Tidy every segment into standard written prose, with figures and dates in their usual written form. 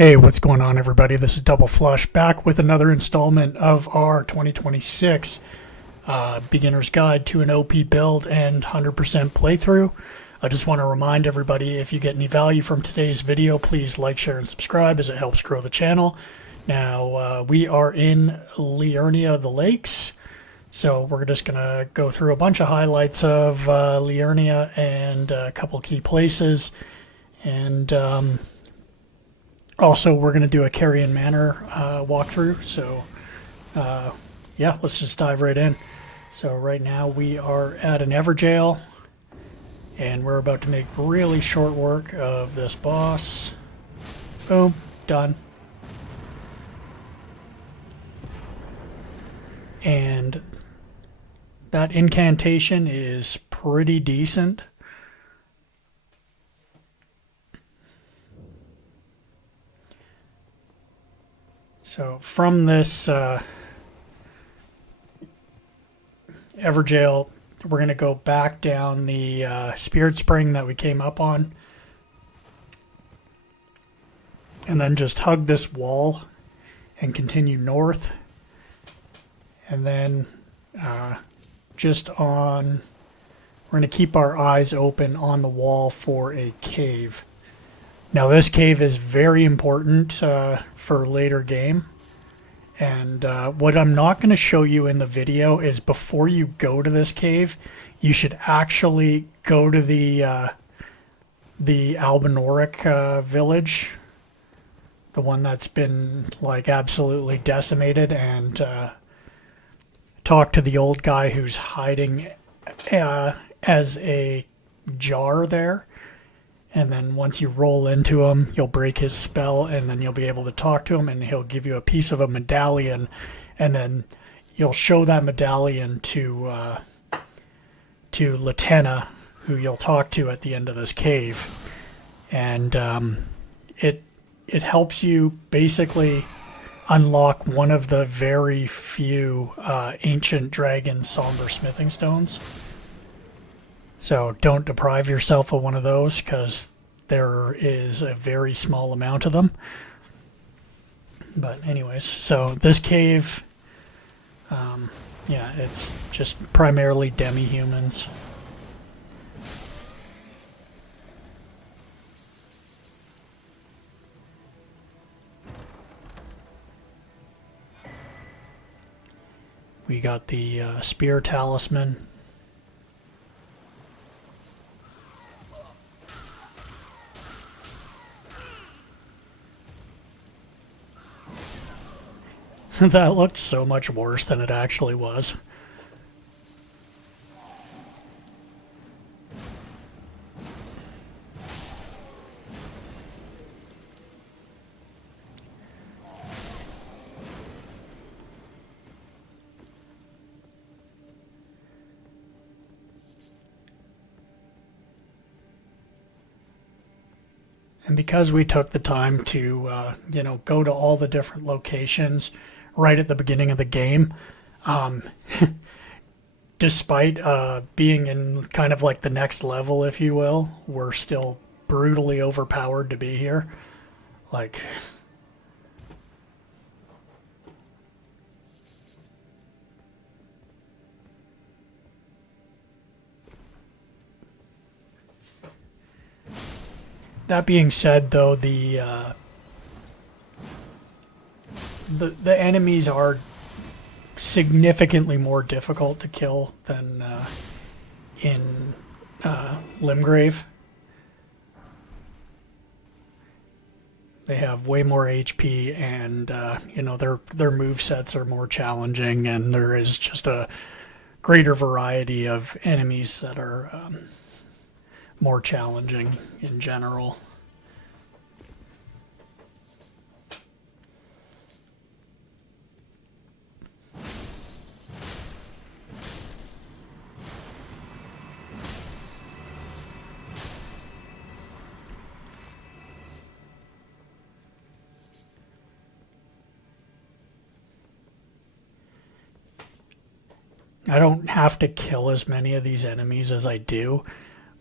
Hey, what's going on, everybody? This is Double Flush back with another installment of our 2026 Beginner's Guide to an OP Build and 100% playthrough. I just want to remind everybody, if you get any value from today's video, please like, share, and subscribe as it helps grow the channel. Now, we are in Liurnia, the lakes, so we're just going to go through a bunch of highlights of Liurnia and a couple key places, and also, we're going to do a Carian manor walkthrough, so yeah, let's just dive right in. So right now we are at an Everjail, and we're about to make really short work of this boss. Boom, done. And that incantation is pretty decent. So from this Everjail, we're going to go back down the Spirit Spring that we came up on, and then just hug this wall and continue north, and then we're going to keep our eyes open on the wall for a cave. Now, this cave is very important for later game, and what I'm not going to show you in the video is before you go to this cave, you should actually go to the Albinoric village, the one that's been like absolutely decimated, and talk to the old guy who's hiding as a jar there. And then once you roll into him, you'll break his spell, and then you'll be able to talk to him, and he'll give you a piece of a medallion, and then you'll show that medallion to Liurnia, who you'll talk to at the end of this cave, and it helps you basically unlock one of the very few ancient dragon somber smithing stones. So don't deprive yourself of one of those, because there is a very small amount of them. But anyways, so this cave, yeah, it's just primarily demi-humans. We got the spear talisman. That looked so much worse than it actually was. And because we took the time to, go to all the different locations right at the beginning of the game, despite being in kind of like the next level, if you will, we're still brutally overpowered to be here. Like, that being said, though, the enemies are significantly more difficult to kill than in Limgrave. They have way more HP, and their movesets are more challenging, and there is just a greater variety of enemies that are more challenging in general. I don't have to kill as many of these enemies as I do,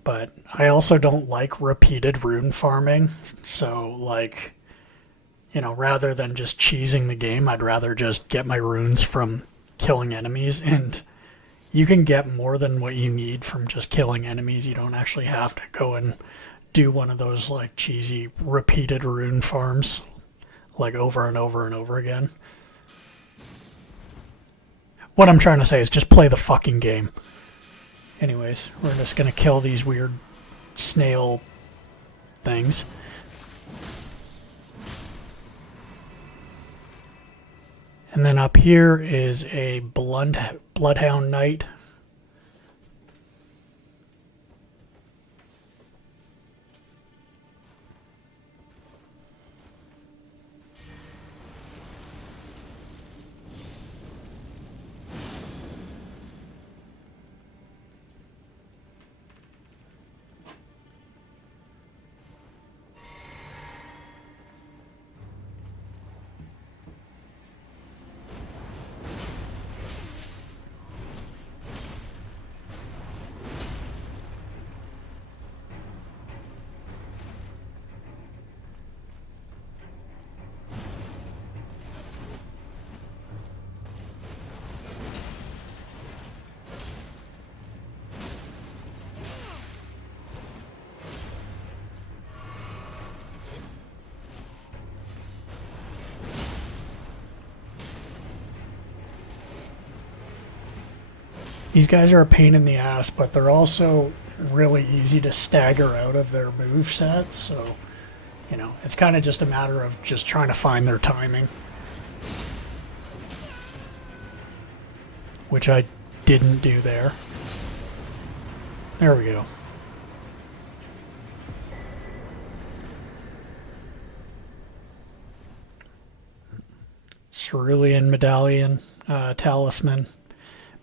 but I also don't like repeated rune farming, so like You know, rather than just cheesing the game, I'd rather just get my runes from killing enemies, and you can get more than what you need from just killing enemies. You don't actually have to go and do one of those like cheesy repeated rune farms like over and over and over again. What I'm trying to say is just play the fucking game. Anyways, we're just gonna kill these weird snail things. And then up here is a Bloodhound Knight. These guys are a pain in the ass, but they're also really easy to stagger out of their moveset, so, you know, it's kind of just a matter of just trying to find their timing. Which I didn't do there. There we go. Cerulean Medallion, Talisman.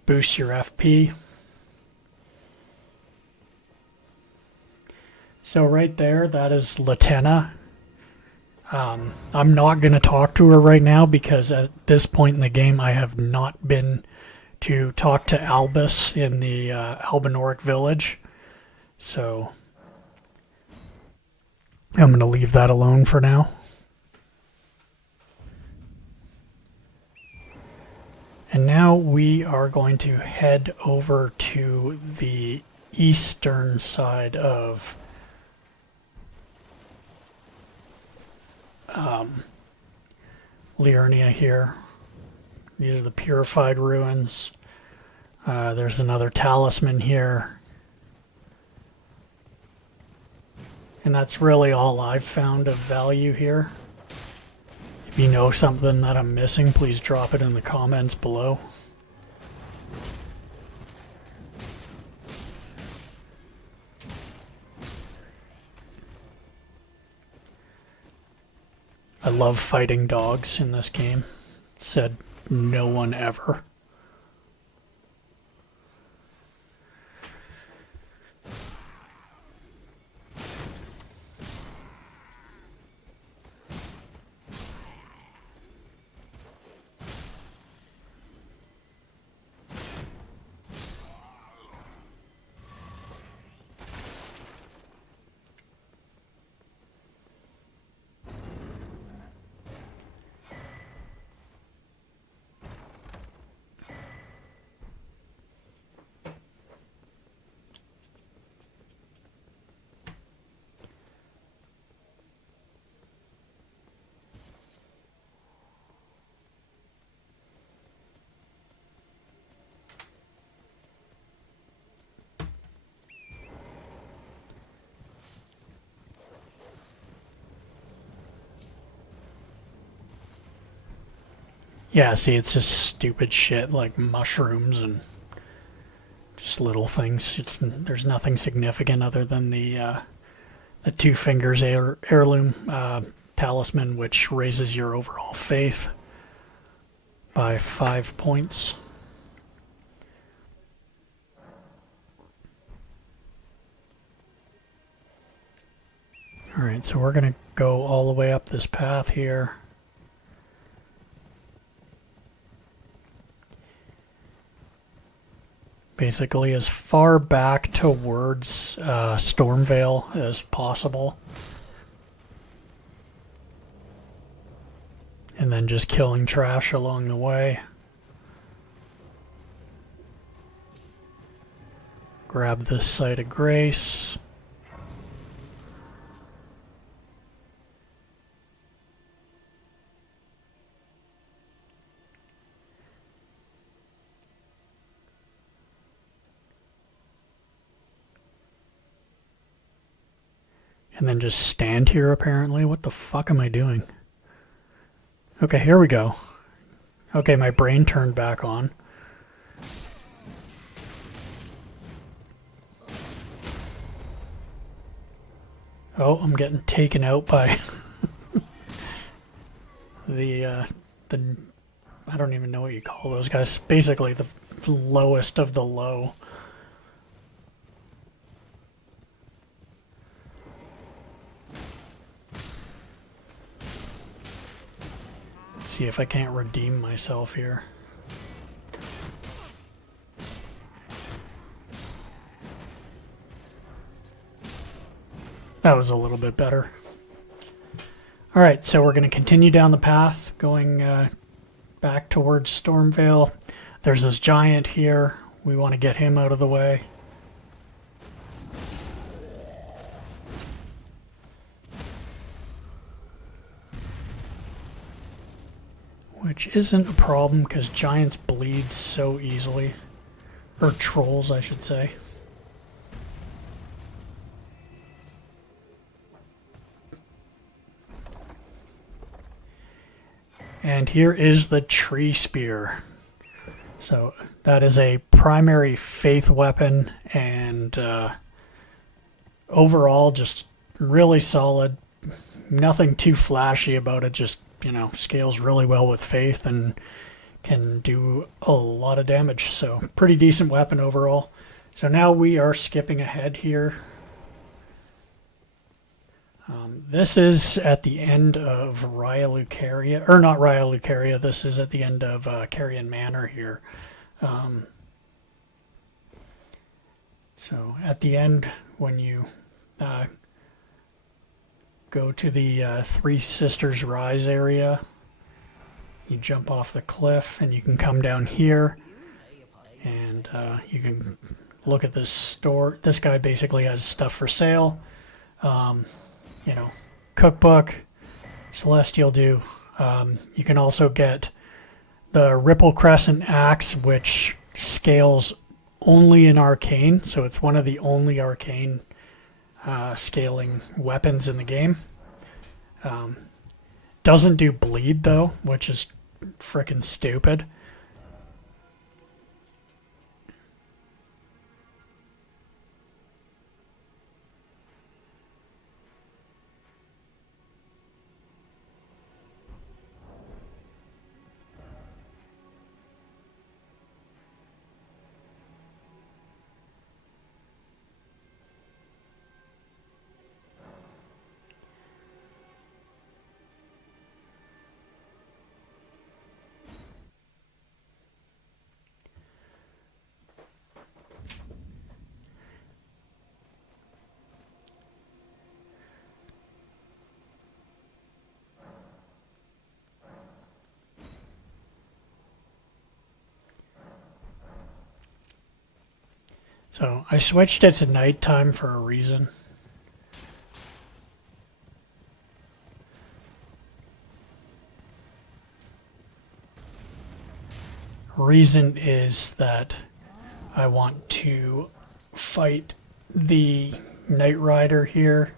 Boost your FP. So right there, that is Latenna. I'm not going to talk to her right now because at this point in the game I have not been to talk to Albus in the Albinoric village. So I'm going to leave that alone for now. And now we are going to head over to the eastern side of Liurnia here. These are the purified ruins. There's another talisman here. And that's really all I've found of value here. If you know something that I'm missing, please drop it in the comments below. I love fighting dogs in this game. Said no one ever. Yeah, see, it's just stupid shit like mushrooms and just little things. There's nothing significant other than the Two Fingers heirloom talisman, which raises your overall faith by 5 points. Alright, so we're going to go all the way up this path here. Basically as far back towards Stormvale as possible. and then just killing trash along the way. Grab this Site of Grace. And then just stand here, apparently. What the fuck am I doing? Okay, here we go. Okay, my brain turned back on. Oh, I'm getting taken out by the I don't even know what you call those guys. Basically, the lowest of the low. See if I can't redeem myself here. That was a little bit better. Alright, so we're going to continue down the path, going back towards Stormvale. There's this giant here. We want to get him out of the way. Which isn't a problem because giants bleed so easily. Or trolls, I should say. And here is the tree spear. So that is a primary faith weapon, and overall just really solid. Nothing too flashy about it, just, you know, scales really well with faith and can do a lot of damage. So pretty decent weapon overall. So now we are skipping ahead here. This is at the end of Liurnia, or not Liurnia, this is at the end of Carian Manor here. So at the end, when you go to the Three Sisters Rise area, you jump off the cliff and you can come down here and you can look at this store. This guy basically has stuff for sale. You know, cookbook, celestial dew. You can also get the Ripple Crescent axe, which scales only in arcane, so it's one of the only arcane scaling weapons in the game. Doesn't do bleed though, which is frickin' stupid. So I switched it to nighttime for a reason. Reason is that I want to fight the Night Rider here.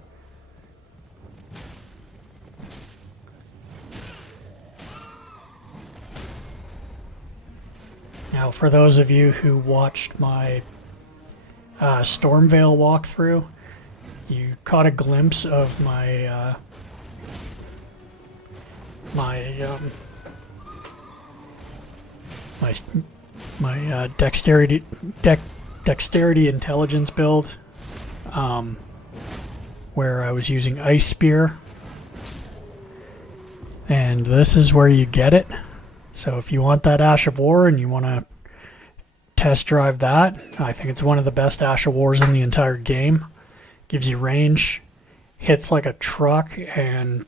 Now, for those of you who watched my Stormvale walkthrough, you caught a glimpse of my my dexterity intelligence build, where I was using Ice Spear, and this is where you get it. So if you want that Ash of War and you want to test drive that, I think it's one of the best Ash of Wars in the entire game. Gives you range, hits like a truck, and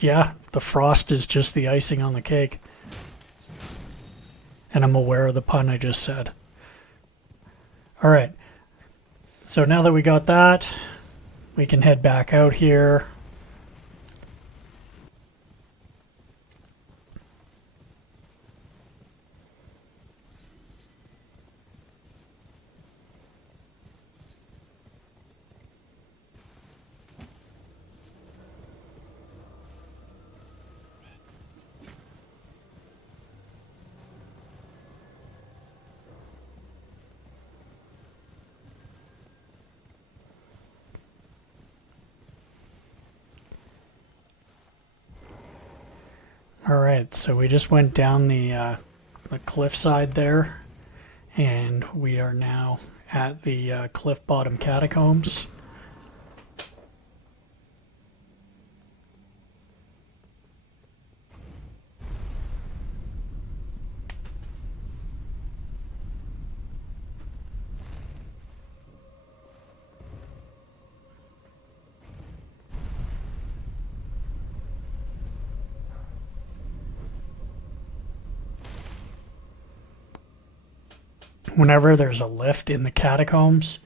yeah, the frost is just the icing on the cake. And I'm aware of the pun I just said. Alright, so now that we got that, we can head back out here. Alright, so we just went down the cliffside there, and we are now at the cliff bottom catacombs. Whenever there's a lift in the catacombs,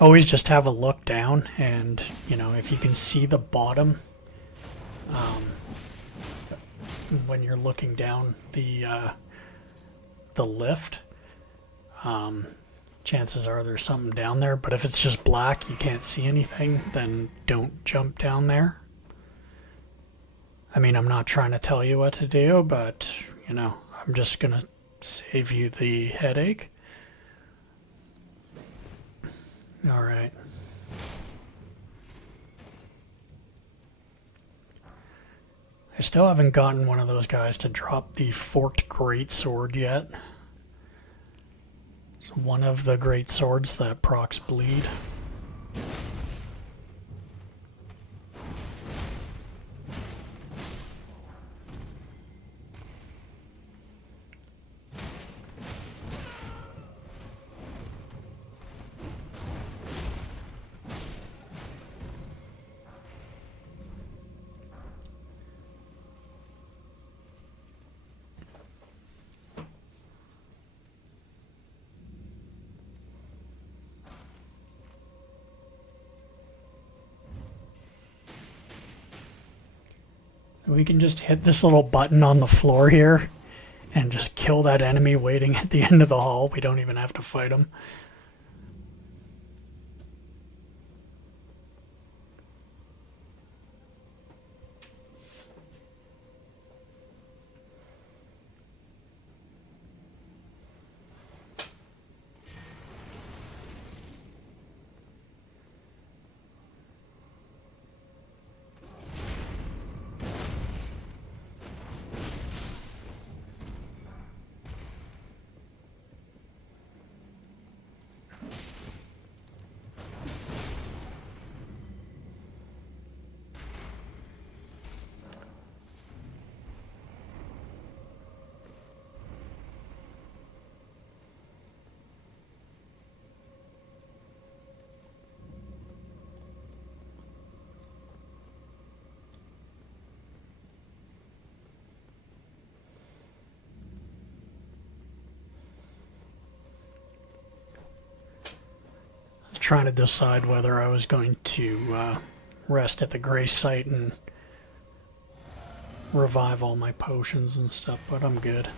always just have a look down, and you know, if you can see the bottom when you're looking down the lift, chances are there's something down there. But if it's just black, you can't see anything, then don't jump down there. I mean, I'm not trying to tell you what to do, but you know, I'm just gonna save you the headache. All right. I still haven't gotten one of those guys to drop the forked greatsword yet. It's one of the great swords that procs bleed. We can just hit this little button on the floor here and just kill that enemy waiting at the end of the hall. We don't even have to fight him. Trying to decide whether I was going to rest at the grace site and revive all my potions and stuff, but I'm good.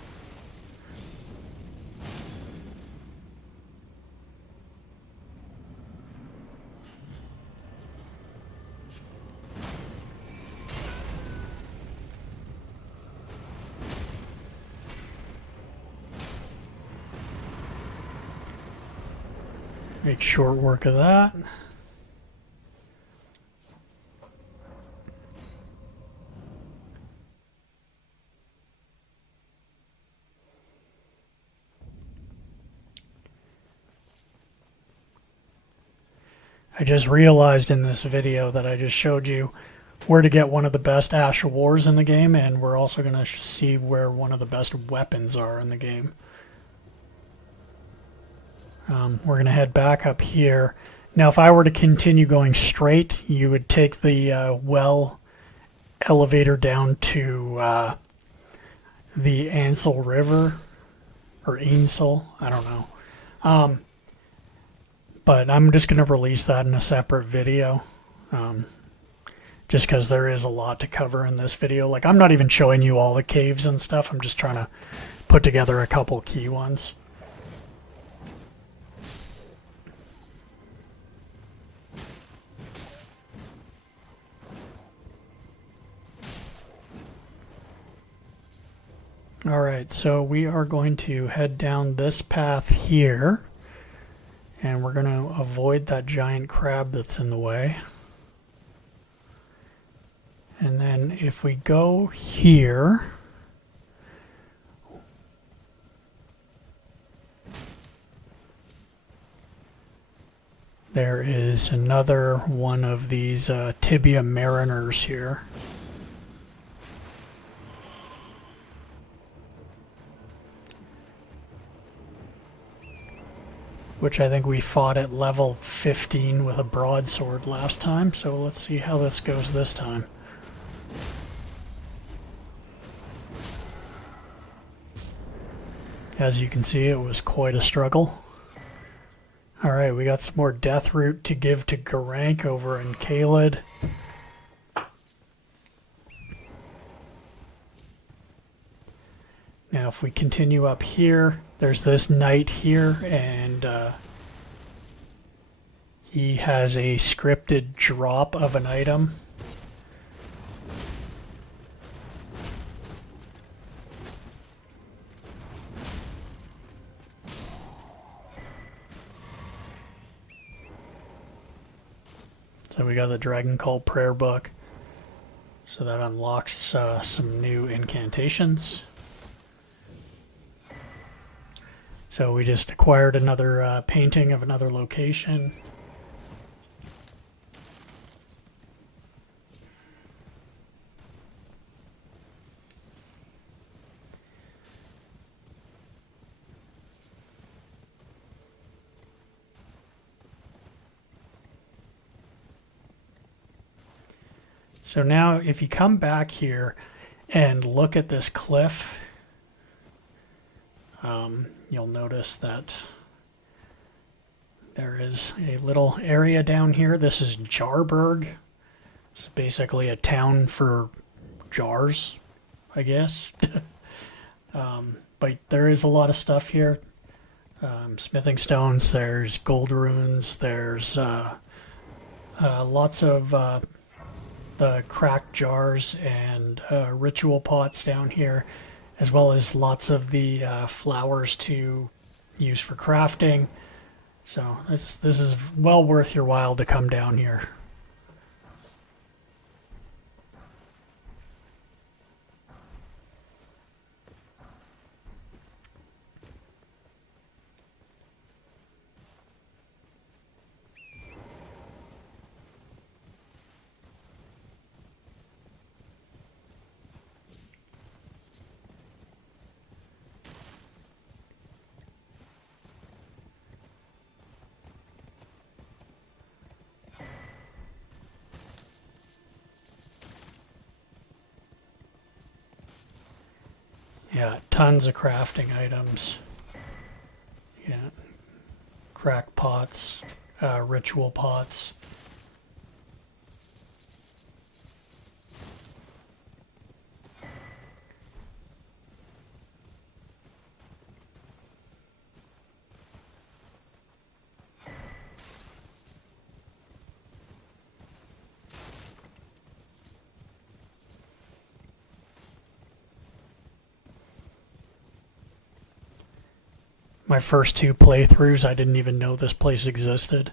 Make short work of that. I just realized in this video that I just showed you where to get one of the best Ash of Wars in the game, and we're also going to see where one of the best weapons are in the game. We're going to head back up here. Now, if I were to continue going straight, you would take the well elevator down to the Ansel River, or Ainsel, I don't know. But I'm just going to release that in a separate video. Just because there is a lot to cover in this video. Like, I'm not even showing you all the caves and stuff. I'm just trying to put together a couple key ones. Alright, so we are going to head down this path here. And we're going to avoid that giant crab that's in the way. And then if we go here, there is another one of these tibia mariners here. Which I think we fought at level 15 with a broadsword last time, so let's see how this goes this time. As you can see, it was quite a struggle. Alright, we got some more death root to give to Garank over in Kaled. Now if we continue up here, there's this knight here, and he has a scripted drop of an item. So we got the Dragon Call prayer book. So that unlocks some new incantations. So we just acquired another painting of another location. So now if you come back here and look at this cliff, you'll notice that there is a little area down here. This is Jarburg. It's basically a town for jars, I guess. But there is a lot of stuff here. Smithing stones, there's gold runes, there's lots of the cracked jars and ritual pots down here, as well as lots of the flowers to use for crafting. So this is well worth your while to come down here. Yeah, tons of crafting items. Yeah, crack pots, ritual pots. My first two playthroughs, I didn't even know this place existed.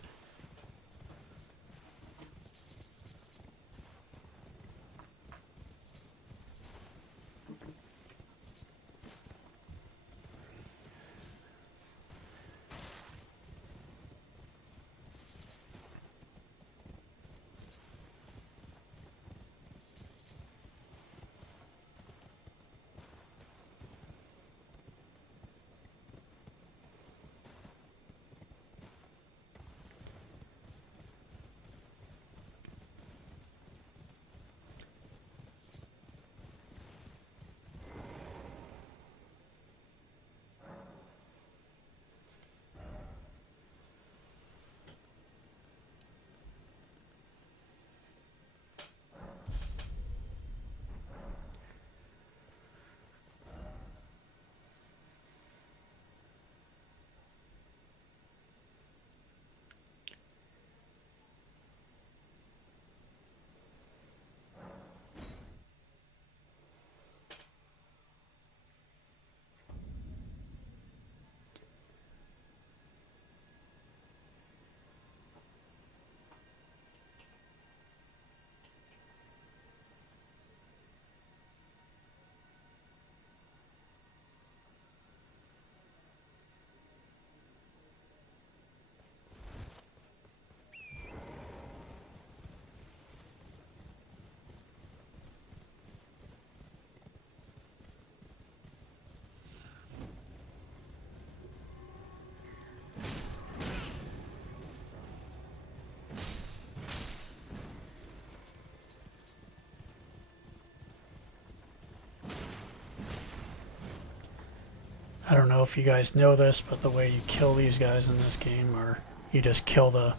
I don't know if you guys know this, but the way you kill these guys in this game are you just kill the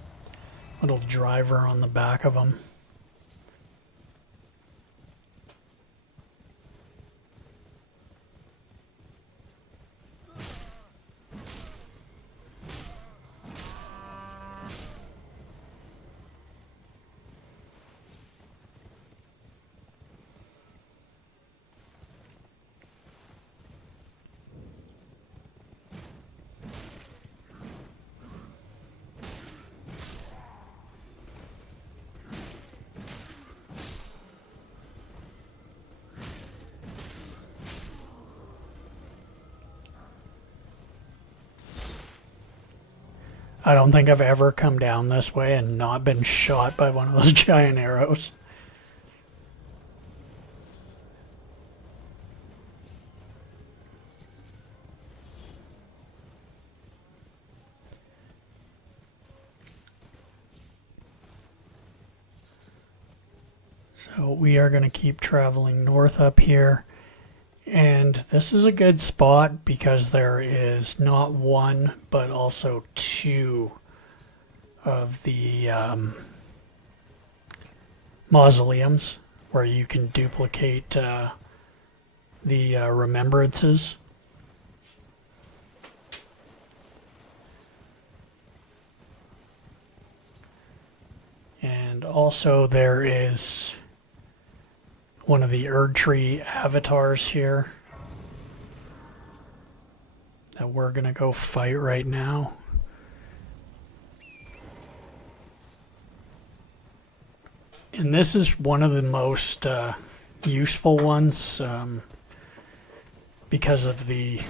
little driver on the back of them. I don't think I've ever come down this way and not been shot by one of those giant arrows. So we are going to keep traveling north up here. And this is a good spot because there is not one, but also two of the mausoleums where you can duplicate the remembrances. And also there is one of the Erdtree avatars here that we're going to go fight right now. And this is one of the most useful ones because of the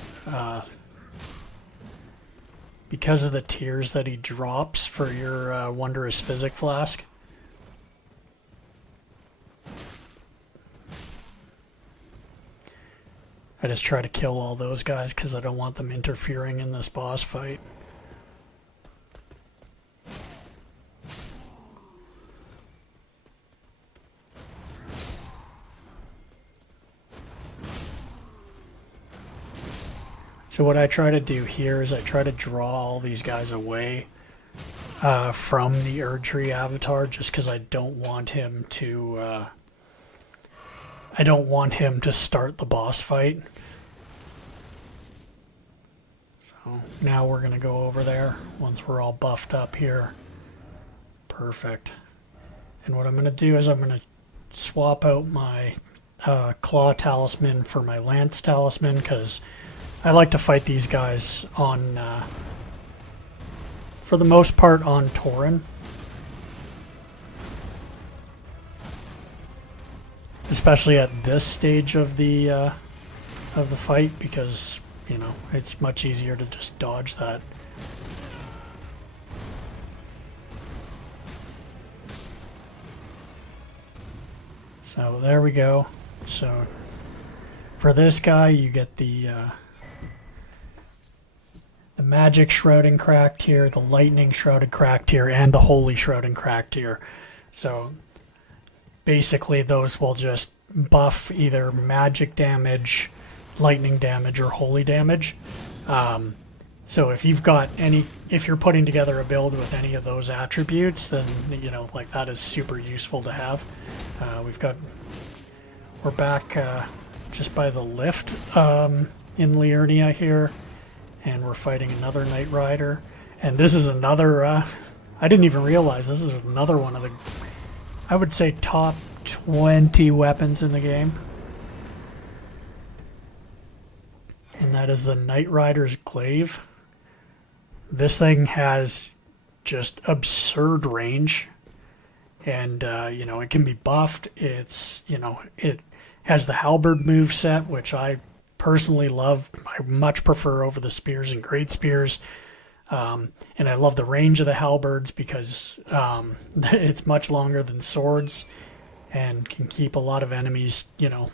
tears that he drops for your Wondrous Physic Flask. I just try to kill all those guys because I don't want them interfering in this boss fight. So what I try to do here is I try to draw all these guys away from the Erdtree avatar just because I don't want him to start the boss fight. So now we're going to go over there once we're all buffed up here. Perfect. And what I'm going to do is I'm going to swap out my Claw Talisman for my Lance Talisman because I like to fight these guys on, for the most part, on Tauren. Especially at this stage of the fight, because you know it's much easier to just dodge that. So there we go. So for this guy, you get the Magic Shrouding Cracked here, the Lightning Shrouded Cracked here, and the Holy Shrouding Cracked here. So basically those will just buff either magic damage, lightning damage, or holy damage. So if you're putting together a build with any of those attributes, then you know, like, that is super useful to have. We're back just by the lift in Liurnia here, and we're fighting another Knight Rider. And this is another, I didn't even realize this is another one of the, I would say, top 20 weapons in the game. And that is the Knight Rider's Glaive. This thing has just absurd range. And, you know, it can be buffed. It's, you know, it has the halberd moveset, which I personally love. I much prefer over the spears and great spears. And I love the range of the halberds because it's much longer than swords and can keep a lot of enemies, you know,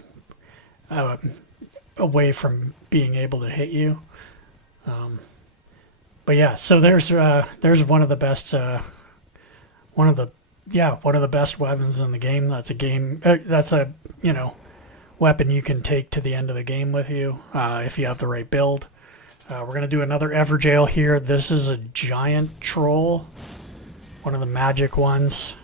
away from being able to hit you. But yeah, so there's one of the best one of the best weapons in the game. That's a you know, weapon you can take to the end of the game with you if you have the right build. We're going to do another Everjail here. This is a giant troll, one of the magic ones.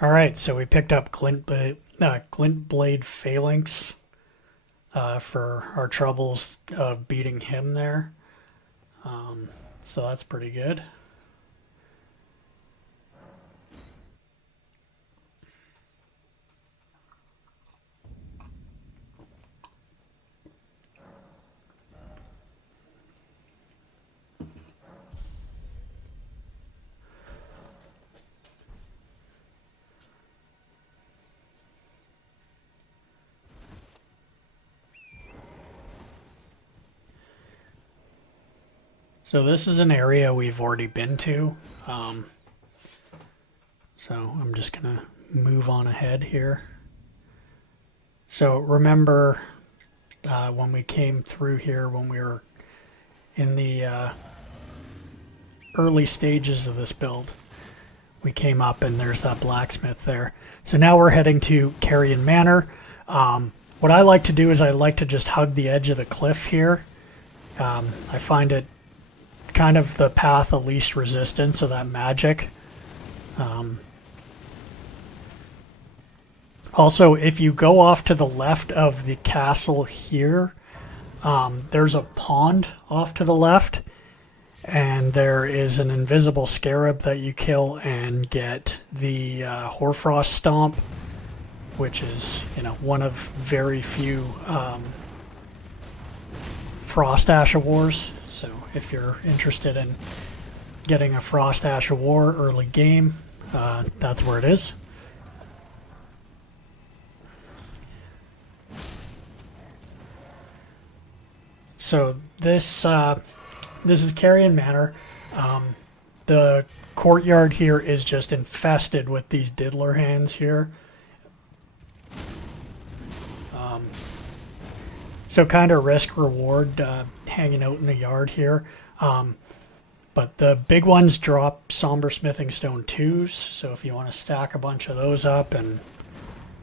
All right, so we picked up Glint Blade Phalanx for our troubles of beating him there. So that's pretty good. So this is an area we've already been to. So I'm just going to move on ahead here. So remember when we came through here, when we were in the early stages of this build, we came up and there's that blacksmith there. So now we're heading to Carian Manor. What I like to do is I like to just hug the edge of the cliff here. I find it kind of the path of least resistance of that magic. Also, if you go off to the left of the castle here, there's a pond off to the left, and there is an invisible scarab that you kill and get the Hoarfrost Stomp, which is, you know, one of very few Frost Ash of Wars. So if you're interested in getting a Frost Ash of War early game, that's where it is. So this is Carian Manor. The courtyard here is just infested with these diddler hands here. So kind of risk reward hanging out in the yard here. But the big ones drop Somber Smithing Stone 2s. So if you want to stack a bunch of those up and,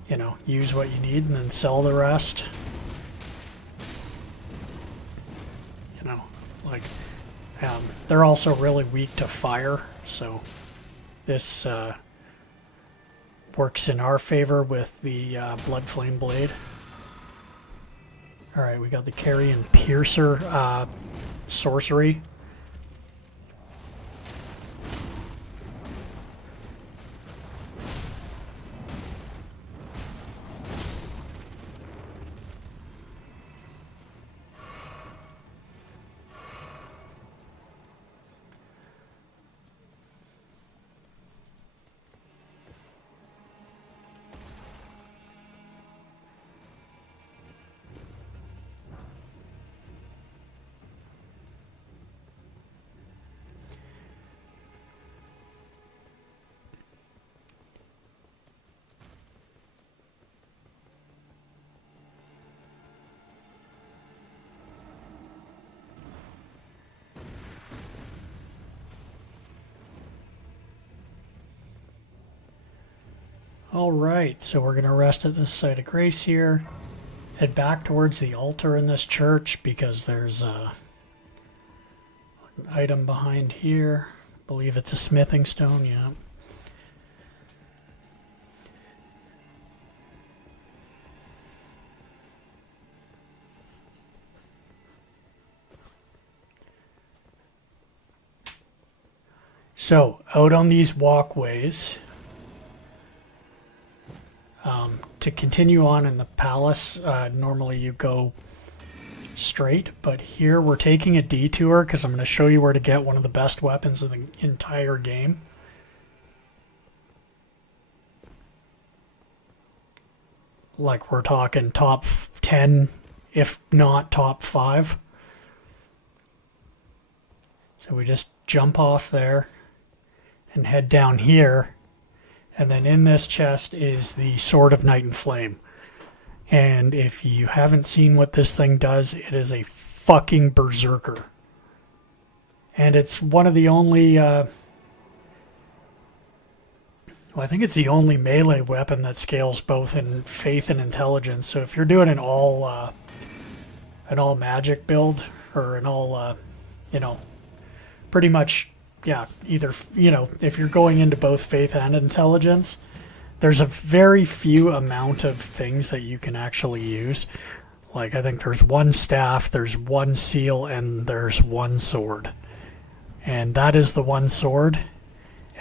you know, use what you need and then sell the rest. You know, like, they're also really weak to fire. So this works in our favor with the Blood Flame Blade. Alright, we got the Carian Piercer sorcery. Alright, so we're going to rest at this site of grace here. Head back towards the altar in this church because there's an item behind here. I believe it's a smithing stone, yeah. So, out on these walkways, to continue on in the palace, normally you go straight, but here we're taking a detour because I'm going to show you where to get one of the best weapons in the entire game. Like, we're talking top 10, if not top 5. So we just jump off there and head down here. And then in this chest is the Sword of Night and Flame. And if you haven't seen what this thing does, it is a fucking berserker. And it's one of the only, well, I think it's the only melee weapon that scales both in faith and intelligence. So if you're doing an all magic build, or an all, you know, pretty much, yeah, either, you know, if you're going into both faith and intelligence, there's a very few amount of things that you can actually use. Like, I think there's one staff, there's one seal, and there's one sword. And that is the one sword,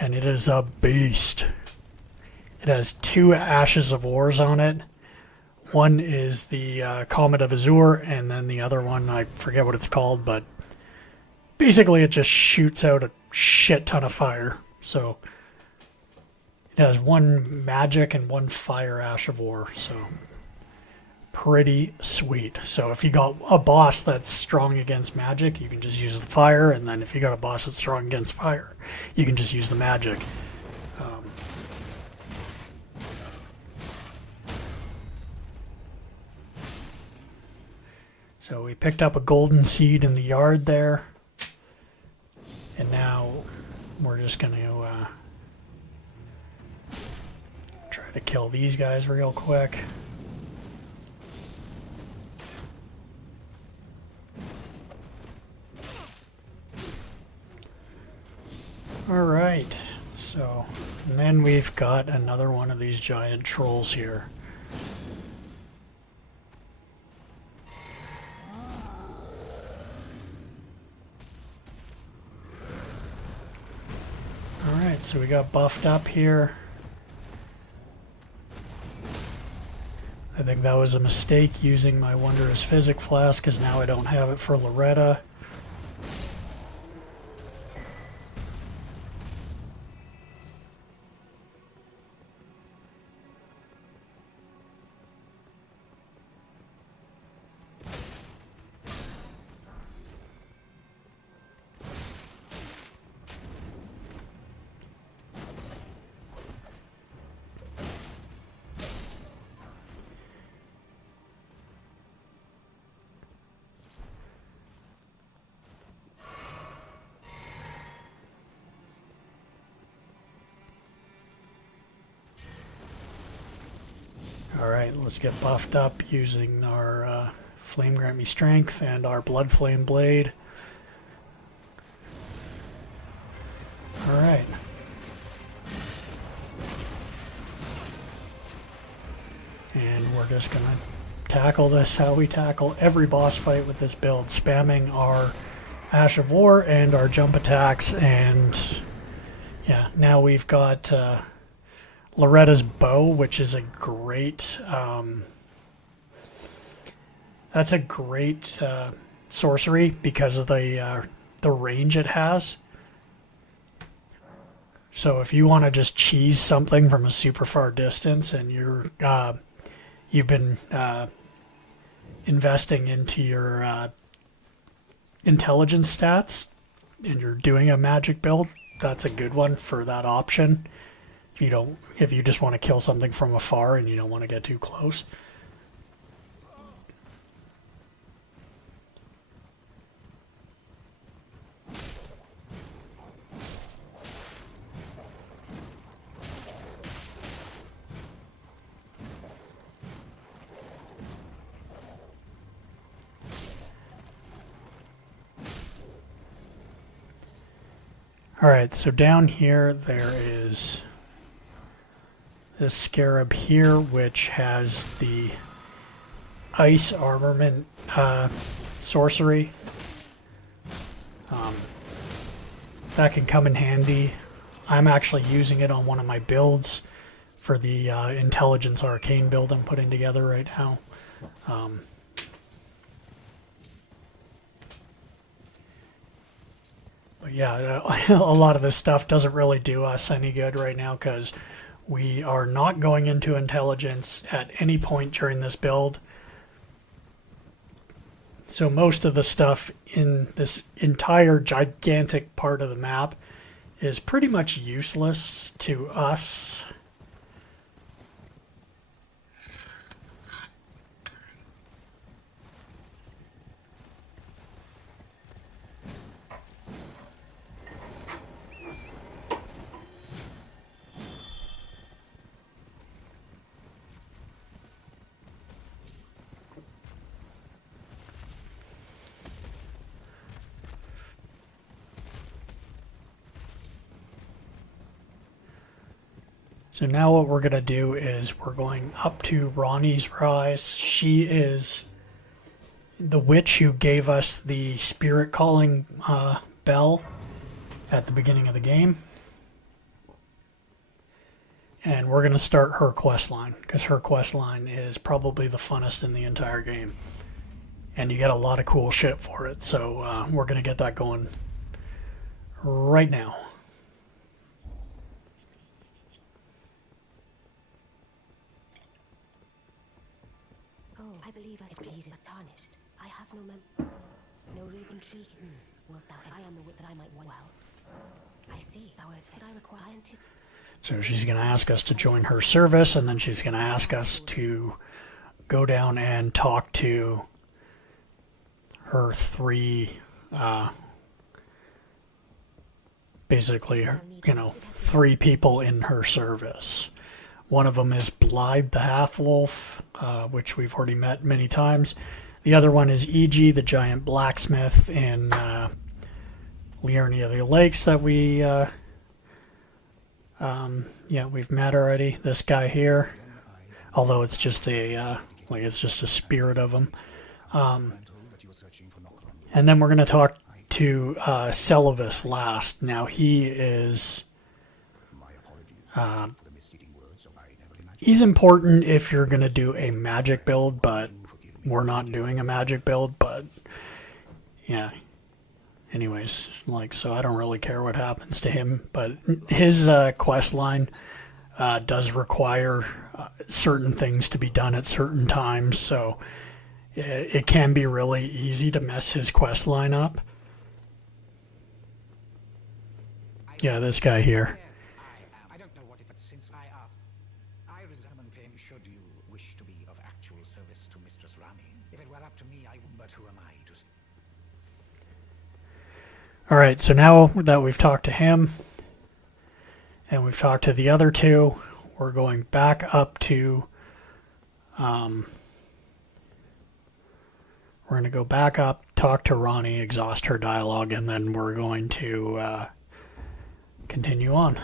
and it is a beast. It has 2 Ashes of Wars on it. One is the Comet of Azure, and then the other one, I forget what it's called, but basically it just shoots out a shit ton of fire. So it has 1 magic and 1 fire Ash of War, so pretty sweet. So if you got a boss that's strong against magic, you can just use the fire, and then if you got a boss that's strong against fire, you can just use the magic. So we picked up a golden seed in the yard there, and now we're just going to try to kill these guys real quick. Alright, so, and then we've got another one of these giant trolls here. Alright, so we got buffed up here. I think that was a mistake using my Wondrous Physic Flask, because now I don't have it for Loretta. Alright, let's get buffed up using our Flame Grant Me Strength and our Blood Flame Blade. Alright. And we're just going to tackle this how we tackle every boss fight with this build, spamming our Ash of War and our jump attacks, and yeah, now we've got Loretta's Bow, which is a great, that's a great sorcery because of the range it has. So if you want to just cheese something from a super far distance, and you've been investing into your intelligence stats, and you're doing a magic build, that's a good one for that option. If you just want to kill something from afar and you don't want to get too close. Alright, so down here there is this scarab here, which has the ice armament sorcery. That can come in handy. I'm actually using it on one of my builds for the intelligence arcane build I'm putting together right now. But yeah, a lot of this stuff doesn't really do us any good right now, because we are not going into intelligence at any point during this build. So most of the stuff in this entire gigantic part of the map is pretty much useless to us. So now what we're going to do is we're going up to Ronnie's rise. She is the witch who gave us the spirit calling bell at the beginning of the game. And we're going to start her quest line, because her quest line is probably the funnest in the entire game. And you get a lot of cool shit for it, so we're going to get that going right now. Oh, I believe I please but tarnished. I have no reason shrieking. Wilt thou I am the wit that I might want well. I see, thou art what I require anticipate. So she's going to ask us to join her service, and then she's going to ask us to go down and talk to her three, basically, you know, 3 people in her service. One of them is Blythe the Half-Wolf, which we've already met many times. The other one is E.G., the giant blacksmith in Liurnia the Lakes that we... yeah, we've met already. This guy here, although it's just a it's just a spirit of him. And then we're going to talk to Celivis last. Now he is he's important if you're going to do a magic build, but we're not doing a magic build. But yeah. Anyways, so I don't really care what happens to him, but his quest line does require certain things to be done at certain times, so it can be really easy to mess his quest line up. Yeah, this guy here. I don't know what it, but since I asked, I resemble claim should you wish to be of actual service to Mistress Rani. If it were up to me, I would, but who am I to... Alright, so now that we've talked to him, and we've talked to the other 2, we're going back up to, we're going to go back up, talk to Ronnie, exhaust her dialogue, and then we're going to continue on.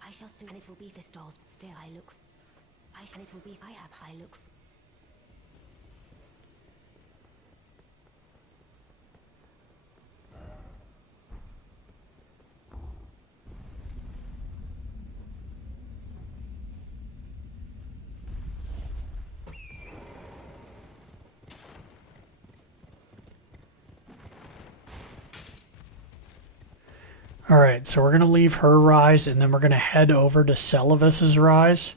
I shall soon, and it will be this doll's still I look. It will be I have high look. Alright, so we're going to leave her rise, and then we're going to head over to Celivis's rise.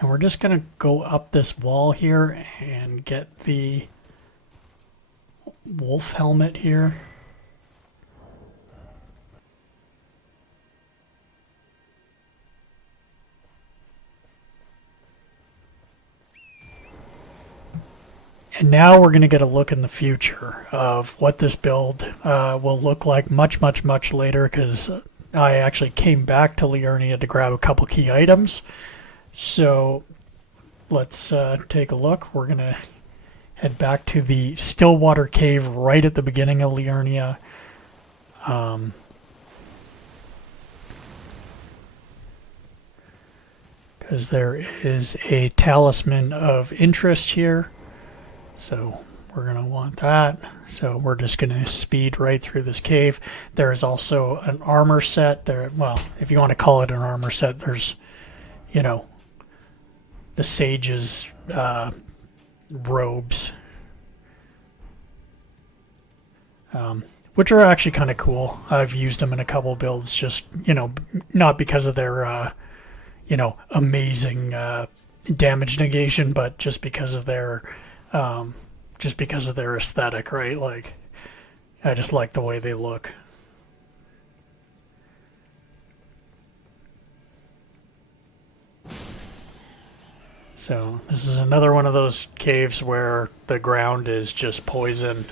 And we're just going to go up this wall here and get the wolf helmet here. And now we're going to get a look in the future of what this build will look like much, much, much later, because I actually came back to Liurnia to grab a couple key items. So let's take a look. We're going to head back to the Stillwater Cave right at the beginning of Liurnia. Because there is a talisman of interest here. So we're going to want that. So we're just going to speed right through this cave. There is also an armor set there. Well, if you want to call it an armor set, there's, you know, the sage's robes. Which are actually kind of cool. I've used them in a couple builds, just, you know, not because of their, you know, amazing damage negation, but just because of their aesthetic, right? Like, I just like the way they look. So this is another one of those caves where the ground is just poison,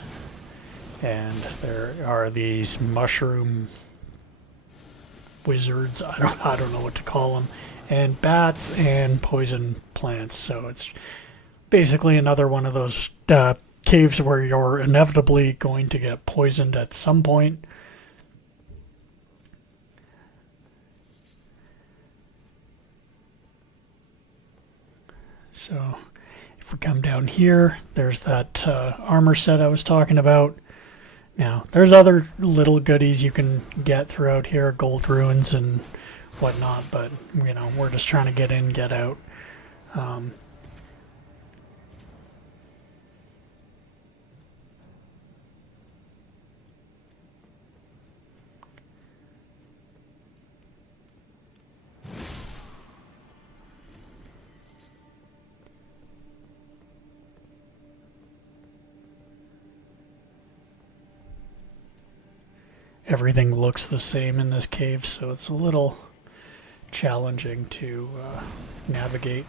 and there are these mushroom wizards. I don't know what to call them, and bats and poison plants. So it's basically another one of those caves where you're inevitably going to get poisoned at some point. So if we come down here, there's that armor set I was talking about. Now, there's other little goodies you can get throughout here, gold ruins and whatnot, but, you know, we're just trying to get in, get out. Everything looks the same in this cave, so it's a little challenging to navigate.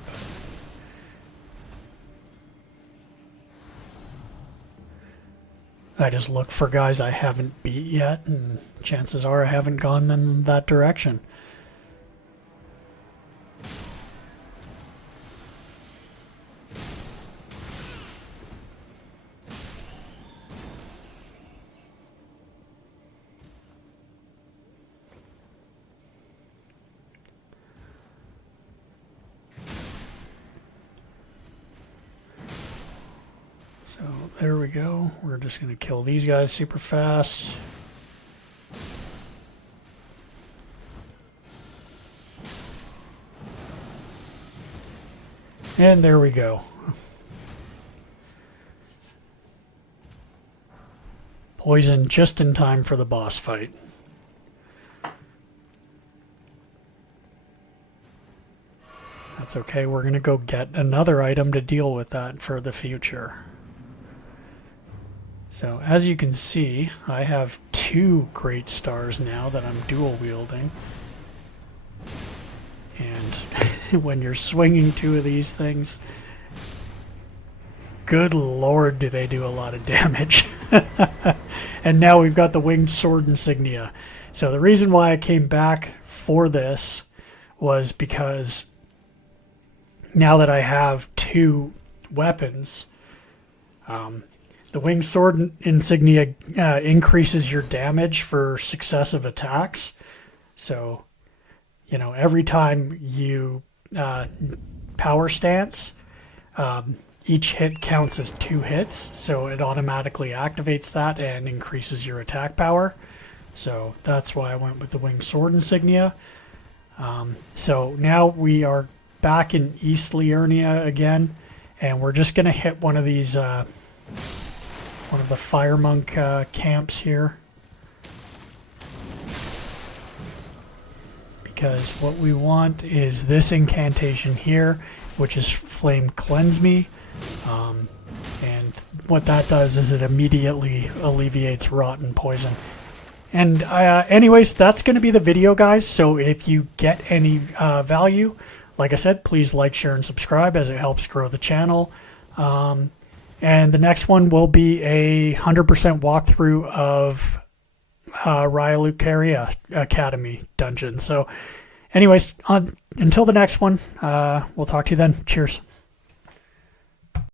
I just look for guys I haven't beat yet, and chances are I haven't gone in that direction. So there we go. We're just going to kill these guys super fast. And there we go. Poison just in time for the boss fight. That's okay. We're going to go get another item to deal with that for the future. So as you can see, I have 2 great stars now that I'm dual wielding. And when you're swinging 2 of these things, good lord do they do a lot of damage. And now we've got the winged sword insignia. So the reason why I came back for this was because now that I have 2 weapons, the winged sword insignia increases your damage for successive attacks. So, you know, every time you power stance, each hit counts as 2 hits. So it automatically activates that and increases your attack power. So that's why I went with the winged sword insignia. So now we are back in East Liurnia again, and we're just going to hit one of these... one of the fire monk camps here, because what we want is this incantation here, which is Flame Cleanse Me, and what that does is it immediately alleviates rotten poison. And anyways, that's going to be the video, guys. So if you get any value, like I said, please like, share, and subscribe, as it helps grow the channel. And the next one will be a 100% walkthrough of Liurnia Academy dungeon. So anyways, until the next one, we'll talk to you then. Cheers.